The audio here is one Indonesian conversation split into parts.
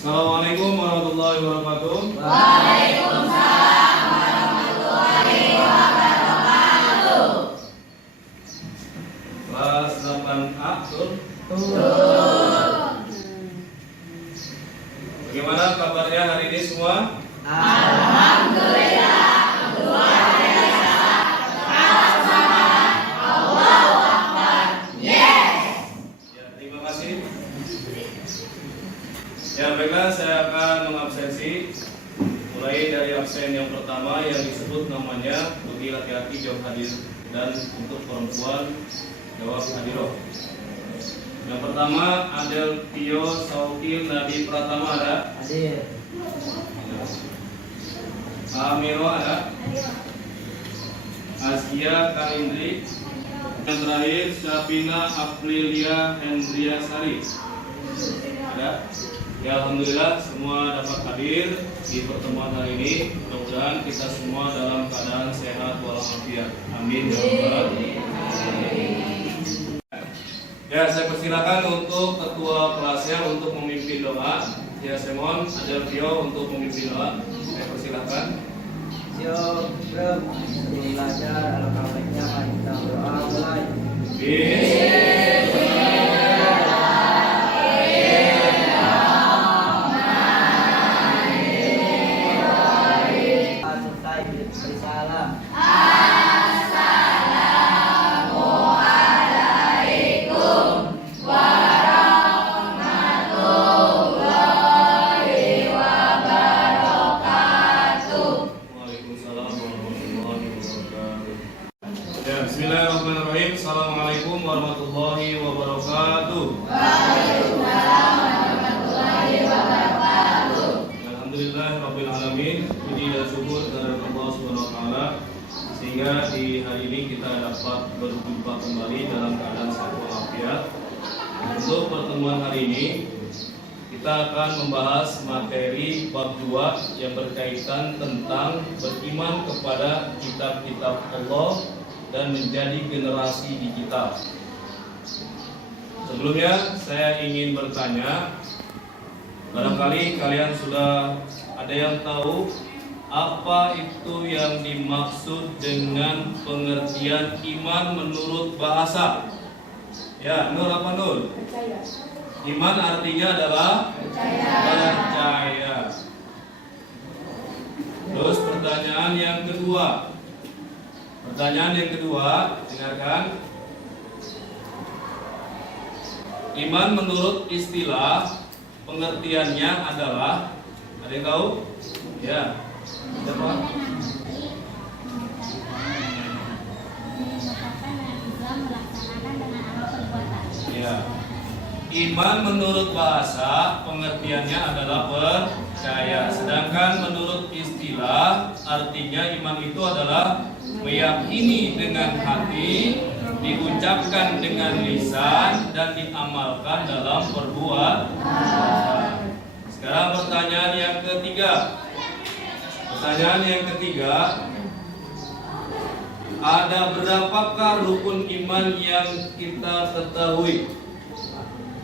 Assalamualaikum warahmatullahi wabarakatuh. Waalaikumsalam warahmatullahi wabarakatuh. Kelas 8A, betul? Bagaimana kabarnya hari ini semua? Alhamdulillah, luar biasa. Semangat, Allahu Akbar. Yes. Ya, terima kasih. Ya, baiklah, saya akan mengabsensi mulai dari absen yang pertama yang disebut namanya bagi laki-laki jawab hadir dan untuk perempuan jawab hadiroh. Yang pertama Adel Tio Saukil Nadi Pratama ada? Hadir. Amiro ada? Asia Karindri. Yang terakhir Syafina Aprilia Hendria Sari ada? Ya, alhamdulillah semua dapat hadir di pertemuan hari ini. Mudah-mudahan kita semua dalam keadaan sehat walafiat. Amin ya rabbal alamin. Ya, saya persilakan untuk ketua kelasnya untuk memimpin doa. Ya, saya mohon Adel Tio untuk memimpin doa. Saya persilakan. Siap, sebelum belajar alhamdulillah mari kita berdoa mulai. Selesai beri salam. Assalamualaikum warahmatullahi wabarakatuh. Waalaikumsalam warahmatullahi wabarakatuh. Ya, bismillahirrahmanirrahim. Assalamualaikum warahmatullahi wabarakatuh. Waalaikumsalam warahmatullahi wabarakatuh. Alhamdulillah rabbil alamin. Puji dan syukur kepada Allah Subhanahu wa taala sehingga di hari ini kita dapat berjumpa kembali dalam keadaan sehat walafiat. Untuk pertemuan hari ini kita akan membahas materi bab 2 yang berkaitan tentang beriman kepada kitab-kitab Allah dan menjadi generasi digital. Sebelumnya saya ingin bertanya, barangkali kalian sudah ada yang tahu apa itu yang dimaksud dengan pengertian iman menurut bahasa? Ya, Nur apa Nur? Percaya. Iman artinya adalah percaya. Terus pertanyaan yang kedua. Dengarkan. Iman menurut istilah pengertiannya adalah, ada yang tahu? Ya. Siapa? Ya. Iman menurut bahasa pengertiannya adalah percaya. Sedangkan menurut istilah artinya iman itu adalah meyakini dengan hati, diucapkan dengan lisan dan diamalkan dalam perbuatan. Sekarang pertanyaan yang ketiga. Ada berapakah rukun iman yang kita ketahui?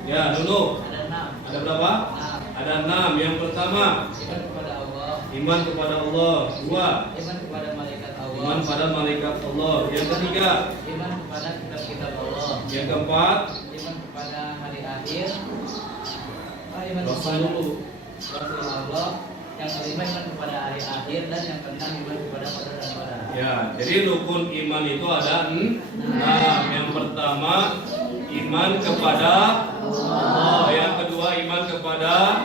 Ya, dulu. Ada berapa? Ada 6. Yang pertama, Iman kepada Allah. iman kepada Allah. 2, Iman kepada malaikat Allah. iman pada malaikat Allah. Yang ketiga, Iman kepada kitab-kitab Allah. yang keempat, Iman kepada hari akhir. Iman Rasul kepada dulu. Rasul Allah. Yang kelima iman kepada hari akhir dan yang keenam iman kepada qadar dan qadar. Ya, jadi rukun iman itu ada 6. Yang pertama, iman kepada Allah. Yang kedua, iman kepada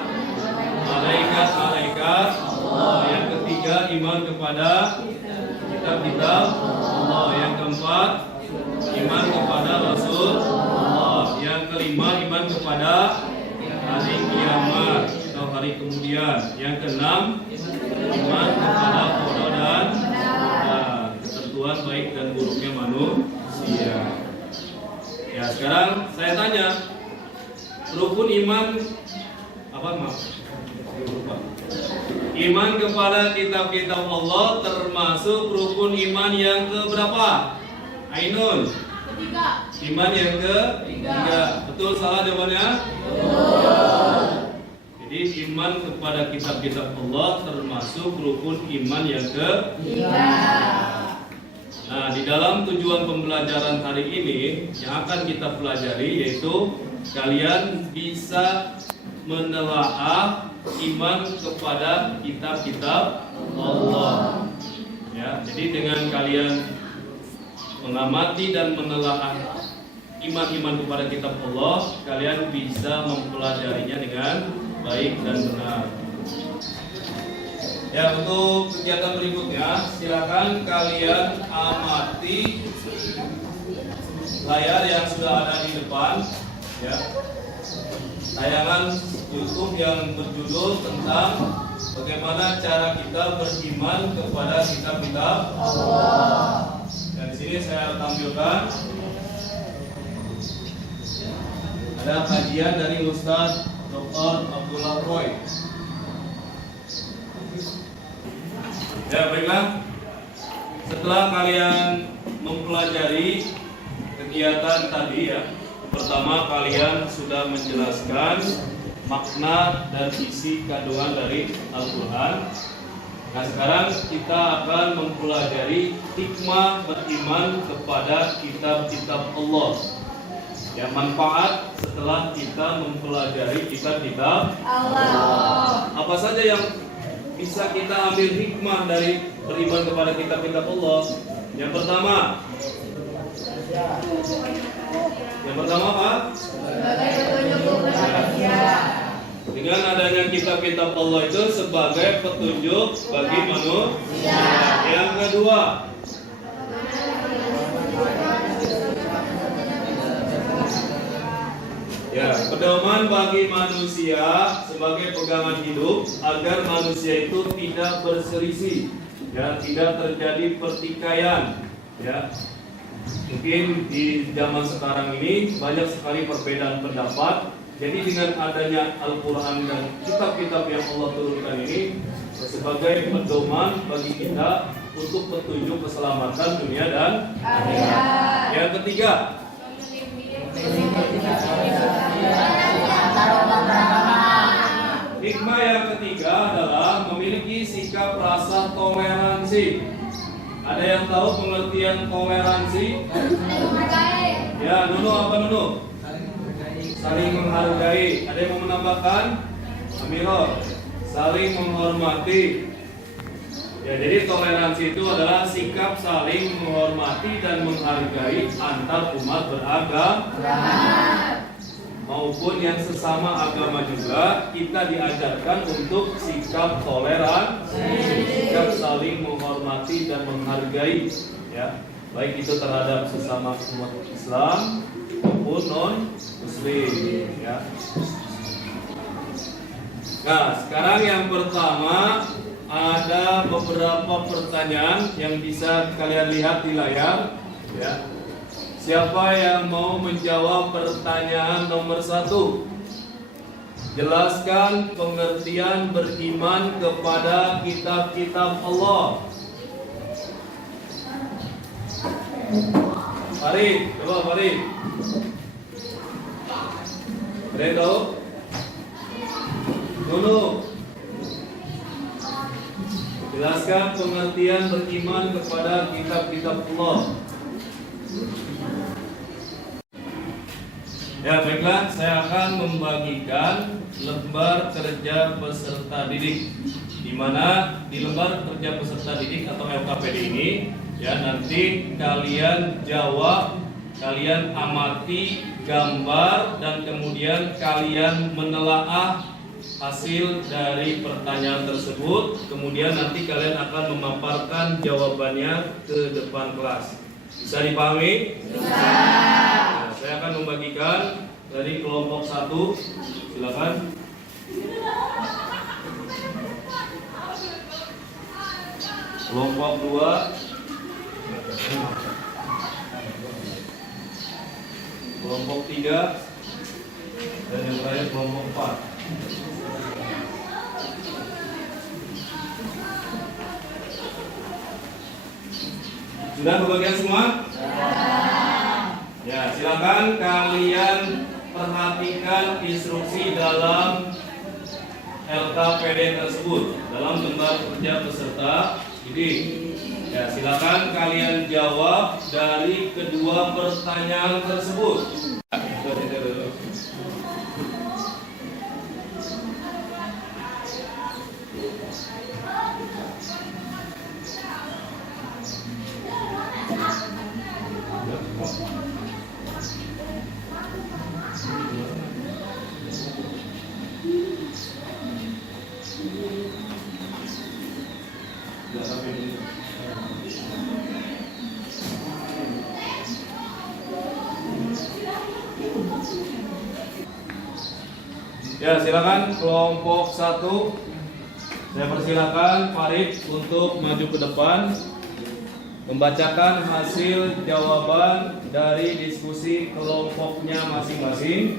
malaikat-malaikat Allah. Yang ketiga, iman kepada kitab-kitab Allah. Yang keempat, iman kepada Rasul Allah. Yang kelima, iman kepada hari kiamat atau hari kemudian. Yang keenam, iman kepada qada dan ketentuan baik dan buruknya manusia. Ya, sekarang saya tanya, rukun iman apa, maaf? Lupa. Iman kepada kitab-kitab Allah termasuk rukun iman yang keberapa? Ainun. Ketiga. Iman yang ketiga. Betul salah jawabannya? Betul. Jadi beriman kepada kitab-kitab Allah, termasuk rukun iman yang ketiga. Nah, di dalam tujuan pembelajaran hari ini yang akan kita pelajari yaitu kalian bisa menelaah iman kepada kitab-kitab Allah. Ya, jadi dengan kalian mengamati dan menelaah iman-iman kepada kitab Allah, kalian bisa mempelajarinya dengan baik dan benar. Ya, untuk kegiatan berikutnya, silakan kalian amati layar yang sudah ada di depan, ya. Tayangan YouTube yang berjudul tentang bagaimana cara kita beriman kepada kitab-kitab Allah. Dan di sini saya tampilkan ada kajian dari Ustaz Dr. Abdullah Roy. Ya, baiklah. Setelah kalian mempelajari kegiatan tadi, ya, pertama kalian sudah menjelaskan makna dan isi kandungan dari Al-Quran. Nah, sekarang kita akan mempelajari hikmah beriman kepada kitab-kitab Allah. Ya, manfaat setelah kita mempelajari kitab-kitab Allah. Apa saja yang bisa kita ambil hikmah dari beriman kepada kitab-kitab Allah? Yang pertama apa? Sebagai petunjuk manusia. Dengan adanya kitab-kitab Allah itu sebagai petunjuk bagi manusia. Yang kedua, ya, pedoman bagi manusia sebagai pegangan hidup agar manusia itu tidak berselisih, ya, tidak terjadi pertikaian, ya. Mungkin di zaman sekarang ini banyak sekali perbedaan pendapat. Jadi dengan adanya Al-Quran dan kitab-kitab yang Allah turunkan ini sebagai pedoman bagi kita untuk petunjuk keselamatan dunia dan akhirat. Yang ketiga, hikmah yang ketiga adalah memiliki sikap rasa toleransi. Ada yang tahu pengertian toleransi? Ya, Nunu, apa Nunu? Saling menghargai. Ada yang mau menambahkan? Amirul, saling menghormati. Ya, jadi toleransi itu adalah sikap saling menghormati dan menghargai antar umat beragama maupun yang sesama agama juga. Kita diajarkan untuk sikap toleran, sikap saling menghormati dan menghargai, ya, baik itu terhadap sesama umat Islam maupun non Muslim, ya. Nah, sekarang yang pertama ada beberapa pertanyaan yang bisa kalian lihat di layar, ya. Siapa yang mau menjawab pertanyaan nomor 1? Jelaskan pengertian beriman kepada kitab-kitab Allah. Farid, coba Farid. Ada yang tahu? Nunu, jelaskan pengertian beriman kepada kitab-kitab Allah. Ya, baiklah, saya akan membagikan lembar kerja peserta didik, di mana di lembar kerja peserta didik atau LKPD ini, ya, nanti kalian jawab, kalian amati gambar dan kemudian kalian menelaah hasil dari pertanyaan tersebut. Kemudian nanti kalian akan memaparkan jawabannya ke depan kelas. Bisa dipahami? Bisa. Nah, saya akan membagikan dari kelompok 1. Silakan. Kelompok 2. Kelompok 3. Dan yang terakhir kelompok 4. Sudah kebagian semua? Ya, silakan kalian perhatikan instruksi dalam LKPD tersebut dalam lembar kerja peserta didik. Ya, silakan kalian jawab dari kedua pertanyaan tersebut. Ya, silakan kelompok 1. Saya persilakan Farid untuk maju ke depan membacakan hasil jawaban dari diskusi kelompoknya masing-masing.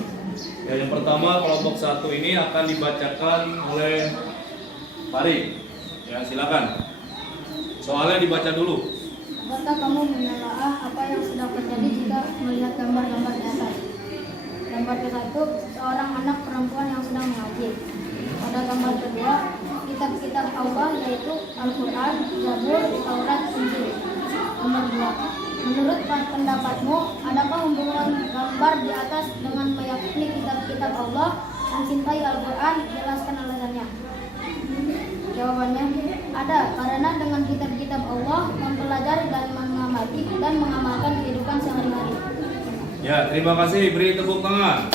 Ya, yang pertama kelompok 1 ini akan dibacakan oleh Farid. Ya, silakan. Soalnya dibaca dulu. Apakah kamu menelaah apa yang sedang terjadi jika melihat gambar-gambar di atas? Gambar ke-1, seorang anak perempuan yang sedang mengaji. Pada gambar kedua, kitab-kitab Allah yaitu Al-Quran, Zabur, Taurat, Injil. Nomor 2, menurut pendapatmu, adakah hubungan gambar di atas dengan meyakini kitab-kitab Allah, mencintai Al-Quran? Jelaskan alasannya. Jawabannya, ada, karena dengan kitab-kitab Allah mempelajari dan mengamati dan mengamalkan kehidupan sehari-hari. Ya, terima kasih. Beri tepuk tangan.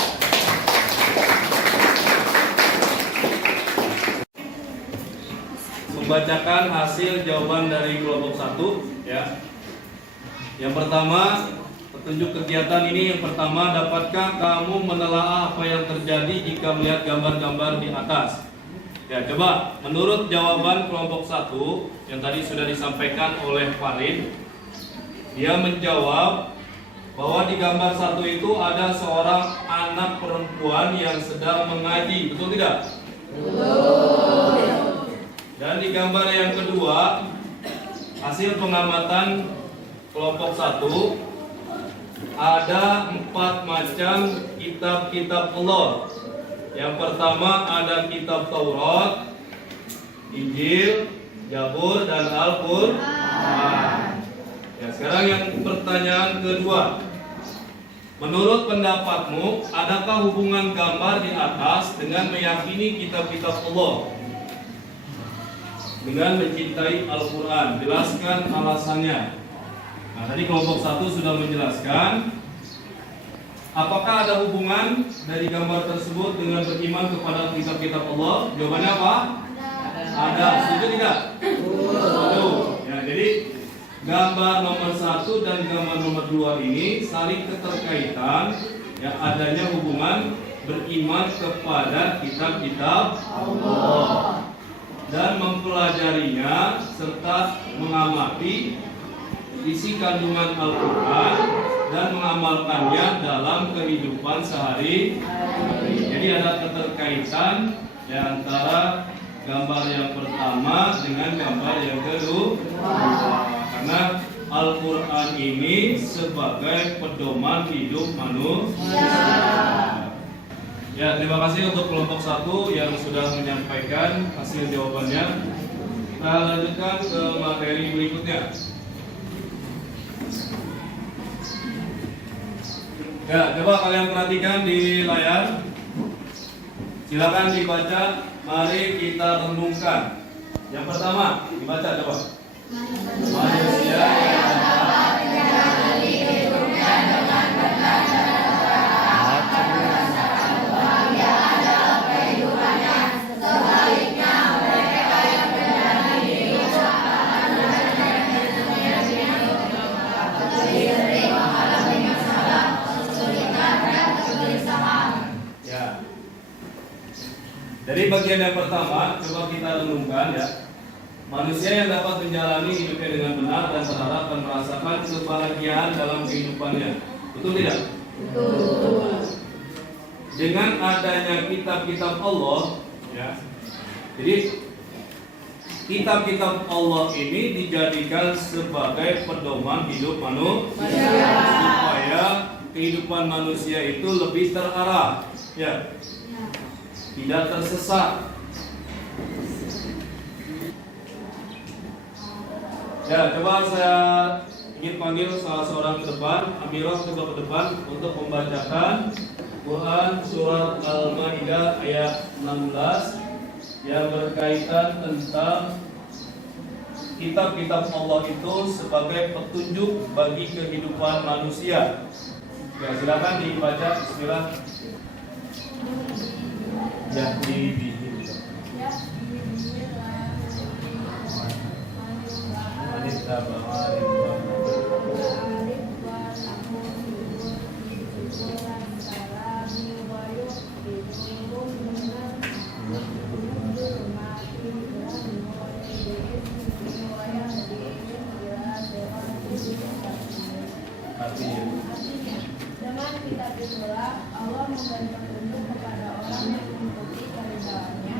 Membacakan hasil jawaban dari kelompok 1. Ya. Yang pertama, petunjuk kegiatan ini yang pertama, dapatkah kamu menelaah apa yang terjadi jika melihat gambar-gambar di atas? Ya, coba menurut jawaban kelompok 1 yang tadi sudah disampaikan oleh Farid, dia menjawab bahwa di gambar 1 itu ada seorang anak perempuan yang sedang mengaji, betul tidak? Betul. Dan di gambar yang kedua, hasil pengamatan kelompok 1, ada 4 macam kitab-kitab Allah. Yang pertama ada kitab Taurat, Injil, Zabur, dan Al-Quran. Ya, sekarang yang pertanyaan kedua. Menurut pendapatmu, adakah hubungan gambar di atas dengan meyakini kitab-kitab Allah? Dengan mencintai Al-Quran. Jelaskan alasannya. Nah, tadi kelompok 1 sudah menjelaskan. Apakah ada hubungan dari gambar tersebut dengan beriman kepada kitab-kitab Allah? Jawabannya apa? Ada. Setuju tidak? Setuju. Ya, jadi gambar nomor 1 dan gambar nomor 2 ini saling keterkaitan, ya, adanya hubungan beriman kepada kitab-kitab Allah dan mempelajarinya serta mengamati isi kandungan Al-Quran dan mengamalkannya dalam kehidupan sehari-hari. Jadi ada keterkaitan ya, antara gambar yang pertama dengan gambar yang kedua. Karena Al-Quran ini sebagai pedoman hidup manusia. Ya, terima kasih untuk kelompok 1 yang sudah menyampaikan hasil jawabannya. Kita lanjutkan ke materi berikutnya. Ya, coba kalian perhatikan di layar. Silakan dibaca. Mari kita renungkan. Yang pertama, dibaca coba. Manusia yang dapat menjalani hidupnya dengan benar dan bertahap merasakan kebahagiaan dalam kehidupannya. Sebaliknya, mereka yang menjalani hidup akan menjadi hidup lebih sering mengalami masalah, kesulitan dan kegelisahan. Ya. Dari bagian yang pertama, coba kita renungkan ya. Manusia yang dapat menjalani hidupnya dengan benar dan berharap dan merasakan kebahagiaan dalam kehidupannya. Betul tidak? Betul. Dengan adanya kitab-kitab Allah, ya. Jadi kitab-kitab Allah ini dijadikan sebagai pedoman hidup manusia supaya kehidupan manusia itu lebih terarah. Ya. Tidak tersesat. Ya, coba saya ingin panggil salah seorang ke depan, Amirah coba ke depan untuk membacakan Quran surat Al-Maidah ayat 16 yang berkaitan tentang kitab-kitab Allah itu sebagai petunjuk bagi kehidupan manusia. Ya, silakan dibaca. Bismillah. Ya, di Dengan kitab itulah Allah memberi petunjuk kepada orang yang mengikuti perintahnya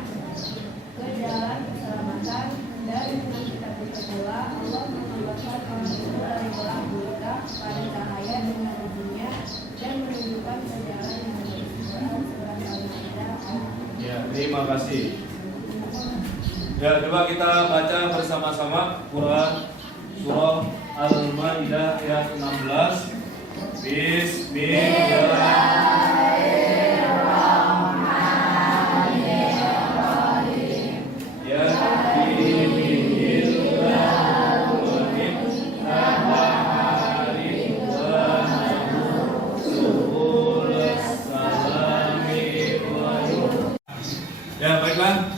ke jalan keselamatan, dan dengan kitab itulah Allah mengeluarkan orang itu dari gelap gulita pada cahaya dengan izinnya dan menunjukkan ke jalan yang lurus. Surat Al-Maidah. Ya, terima kasih. Ya, coba kita baca bersama-sama Quran surah Al-Maidah ayat 16. Bismillahirrahmanirrahim. Ya Ya, baiklah.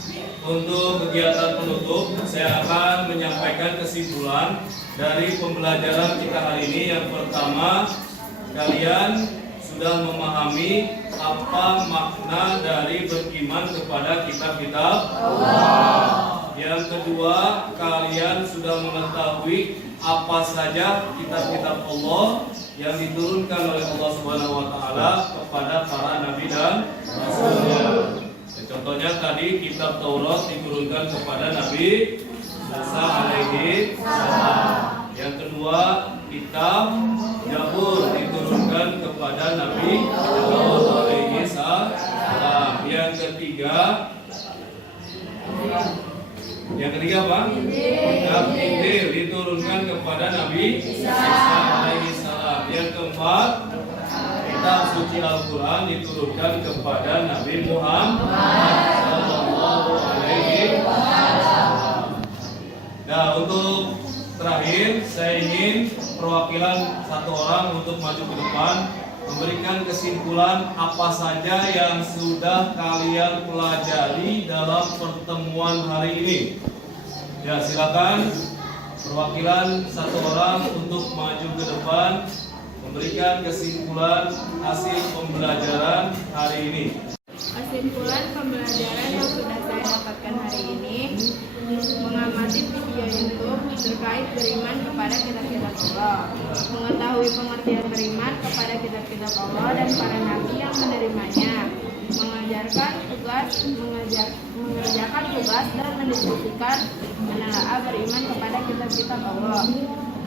Untuk kegiatan penutup, saya akan menyampaikan kesimpulan dari pembelajaran kita hari ini. Yang pertama, kalian sudah memahami apa makna dari beriman kepada kitab-kitab Allah. Yang kedua, kalian sudah mengetahui apa saja kitab-kitab Allah yang diturunkan oleh Allah Subhanahu wa taala kepada para nabi dan rasulnya. Contohnya tadi kitab Taurat diturunkan kepada Nabi Musa alaihi salam. Yang kedua, kitab Zabur diturunkan kepada Nabi Daud alaihi salam. Yang ketiga apa? Kitab Injil diturunkan kepada Nabi Isa alaihi salam. Yang keempat, kitab suci Al-Quran diturunkan kepada Nabi Muhammad sallallahu alaihi wasallam. Nah, untuk terakhir saya ingin perwakilan satu orang untuk maju ke depan memberikan kesimpulan apa saja yang sudah kalian pelajari dalam pertemuan hari ini. Ya, silakan perwakilan satu orang untuk maju ke depan memberikan kesimpulan hasil pembelajaran hari ini. Kesimpulan pembelajaran yang sudah saya dapatkan hari ini, mengamati video YouTube terkait beriman kepada kitab-kitab Allah, mengetahui pengertian beriman kepada kitab-kitab Allah dan para nabi yang menerimanya, mengerjakan tugas dan mendiskusikan menelaah beriman kepada kitab-kitab Allah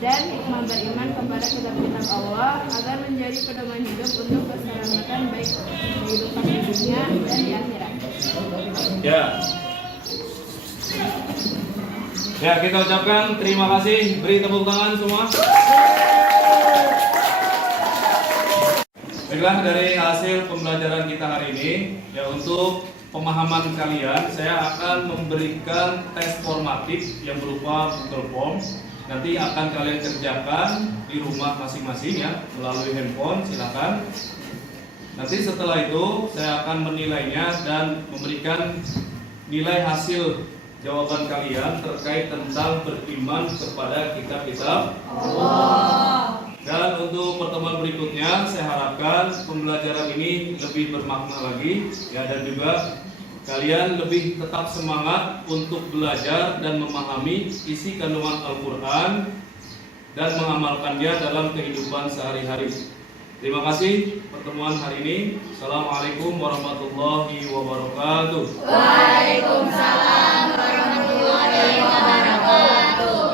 dan hikmah beriman kepada kitab-kitab Allah agar menjadi pedoman hidup untuk keselamatan baik kehidupan di dunia dan di akhirat. Ya, kita ucapkan terima kasih. Beri tepuk tangan semua. Baiklah, dari hasil pembelajaran kita hari ini, ya untuk pemahaman kalian, saya akan memberikan tes formatif yang berupa Google Form. Nanti akan kalian kerjakan di rumah masing-masing ya, melalui handphone, silakan. Nanti setelah itu saya akan menilainya dan memberikan nilai hasil jawaban kalian terkait tentang beriman kepada kitab-kitab Allah. Dan untuk pertemuan berikutnya saya harapkan pembelajaran ini lebih bermakna lagi ya, dan juga kalian lebih tetap semangat untuk belajar dan memahami isi kandungan Al-Quran dan mengamalkannya dalam kehidupan sehari-hari. Terima kasih pertemuan hari ini. Assalamualaikum warahmatullahi wabarakatuh. Waalaikumsalam warahmatullahi wabarakatuh.